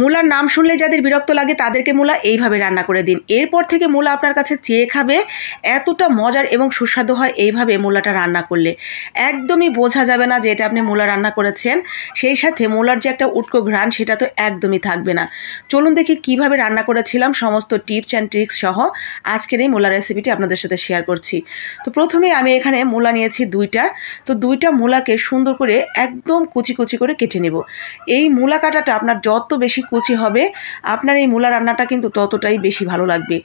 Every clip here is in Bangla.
মূলার নাম শুনলে যাদের বিরক্ত লাগে তাদেরকে মূলা এইভাবে রান্না করে দিন। এরপর থেকে মূলা আপনার কাছে চেয়ে খাবে, এতটা মজার এবং সুস্বাদু হয় এইভাবে মূলাটা রান্না করলে। একদমই বোঝা যাবে না যে এটা আপনি মূলা রান্না করেছেন। সেই সাথে মূলার যে একটা উটকো ঘ্রাণ সেটা তো একদমই থাকবে না। চলুন দেখি কিভাবে রান্না করেছিলাম, সমস্ত টিপস অ্যান্ড ট্রিক্স সহ আজকের এই মূলা রেসিপিটি আপনাদের সাথে শেয়ার করছি। তো প্রথমেই আমি এখানে মূলা নিয়েছি 2টা। তো 2টা মূলাকে সুন্দর করে একদম কুচি কুচি করে কেটে নেব। এই মূলা কাটাটা আপনার যত বেশি কুচি হবে আপনার এই মূলা রান্নাটা কিন্তু ততটাই বেশি ভালো লাগবে।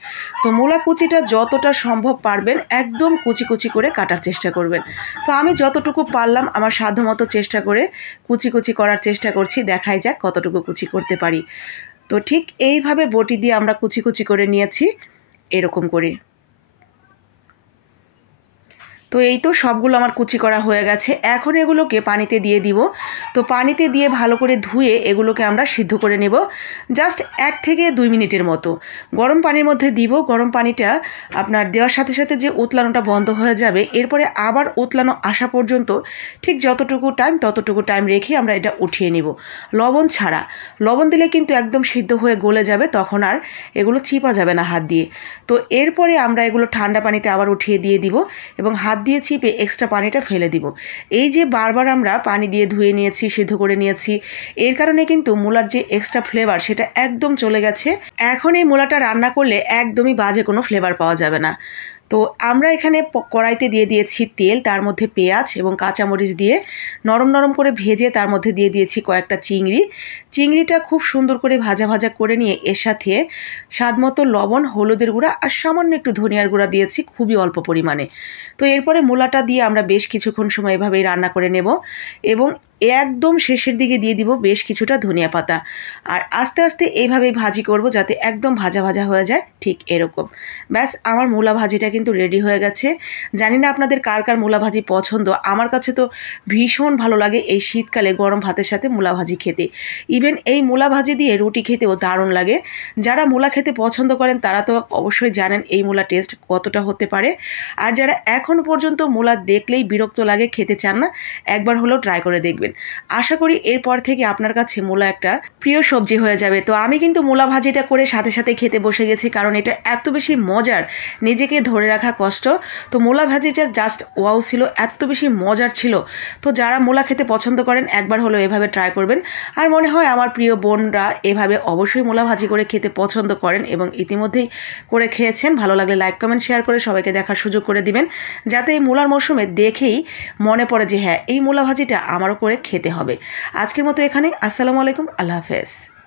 তো মূলা কুচিটা যতটা সম্ভব পারবেন একদম কুচি কুচি করে কাটার চেষ্টা করবেন। তো আমি যতটুকু পারলাম আমার সাধ্যমতো চেষ্টা করে কুচি কুচি করার চেষ্টা করছি, দেখাই যাক কতটুকু কুচি করতে পারি। তো ঠিক এইভাবে বটি দিয়ে আমরা কুচি কুচি করে নিয়েছি এরকম করে। তো এই তো সবগুলো আমার কুচি করা হয়ে গেছে। এখন এগুলোকে পানিতে দিয়ে দিব। তো পানিতে দিয়ে ভালো করে ধুয়ে এগুলোকে আমরা সিদ্ধ করে নেব জাস্ট 1 থেকে 2 মিনিটের মতো। গরম পানির মধ্যে দিব। গরম পানিটা আপনার দেওয়ার সাথে সাথে যে উতলানোটা বন্ধ হয়ে যাবে, এরপরে আবার উতলানো আসা পর্যন্ত ঠিক যতটুকু টাইম ততটুকু টাইম রেখে আমরা এটা উঠিয়ে নেব, লবণ ছাড়া। লবণ দিলে কিন্তু একদম সিদ্ধ হয়ে গলে যাবে, তখন আর এগুলো চিপা যাবে না হাত দিয়ে। তো এরপরে আমরা এগুলো ঠান্ডা পানিতে আবার উঠিয়ে দিয়ে দিব এবং হাত দিয়ে চিপে এক্সট্রা পানিটা ফেলে দিব। এই যে বারবার আমরা পানি দিয়ে ধুয়ে নিয়েছি, সিদ্ধ করে নিয়েছি, এর কারণে কিন্তু মূলার যে এক্সট্রা ফ্লেভার সেটা একদম চলে গেছে। এখন এই মূলাটা রান্না করলে একদমই বাজে কোনো ফ্লেভার পাওয়া যাবে না। তো আমরা এখানে কড়াইতে দিয়ে দিয়েছি তেল, তার মধ্যে পেঁয়াজ এবং কাঁচামরিচ দিয়ে নরম নরম করে ভেজে তার মধ্যে দিয়ে দিয়েছি কয়েকটা চিংড়ি। চিংড়িটা খুব সুন্দর করে ভাজা ভাজা করে নিয়ে এর সাথে স্বাদমতো লবণ, হলুদের গুঁড়া আর সামান্য একটু ধনিয়ার গুঁড়া দিয়েছি, খুবই অল্প পরিমাণে। তো এরপরে মূলাটা দিয়ে আমরা বেশ কিছুক্ষণ সময় এভাবেই রান্না করে নেব এবং একদম শেষের দিকে দিয়ে দিব বেশ কিছুটা ধনিয়া পাতা। আর আস্তে আস্তে এইভাবেই ভাজি করব যাতে একদম ভাজা ভাজা হয়ে যায়, ঠিক এরকম। ব্যাস আমার মূলা ভাজিটা কিন্তু রেডি হয়ে গেছে। জানি না আপনাদের কার কার মূলা ভাজি পছন্দ, আমার কাছে তো ভীষণ ভালো লাগে এই শীতকালে গরম ভাতের সাথে মূলা ভাজি খেতে। ইভেন এই মূলা ভাজি দিয়ে রুটি খেতেও দারুণ লাগে। যারা মূলা খেতে পছন্দ করেন তারা তো অবশ্যই জানেন এই মূলা টেস্ট কতটা হতে পারে। আর যারা এখন পর্যন্ত মূলা দেখলেই বিরক্ত লাগে, খেতে চান না, একবার হলেও ট্রাই করে দেখবেন। আশা করি এরপর থেকে আপনার কাছে মূলা একটা প্রিয় সবজি হয়ে যাবে। তো আমি কিন্তু মূলা ভাজিটা করে সাথে সাথে খেতে বসে গেছি, কারণ এটা এত বেশি মজার নিজেকে ধরে রাখা কষ্ট। তো মূলা ভাজিটা জাস্ট ওয়াও ছিল, এত বেশি মজার ছিল। তো যারা মূলা খেতে পছন্দ করেন একবার হলেও এভাবে ট্রাই করবেন। আর মনে হয় আমার প্রিয় বোনরা এভাবে অবশ্যই মূলা ভাজি করে খেতে পছন্দ করেন এবং ইতিমধ্যেই করে খেয়েছেন। ভালো লাগলে লাইক কমেন্ট শেয়ার করে সবাইকে দেখার সুযোগ করে দিবেন, যাতে এই মূলার মৌসুমে দেখেই মনে পড়ে যে হ্যাঁ এই মূলা ভাজিটা আমারও করে খেতে হবে। আজকের মতো এখানে। আসসালামু আলাইকুম, আল্লাহ হাফেজ।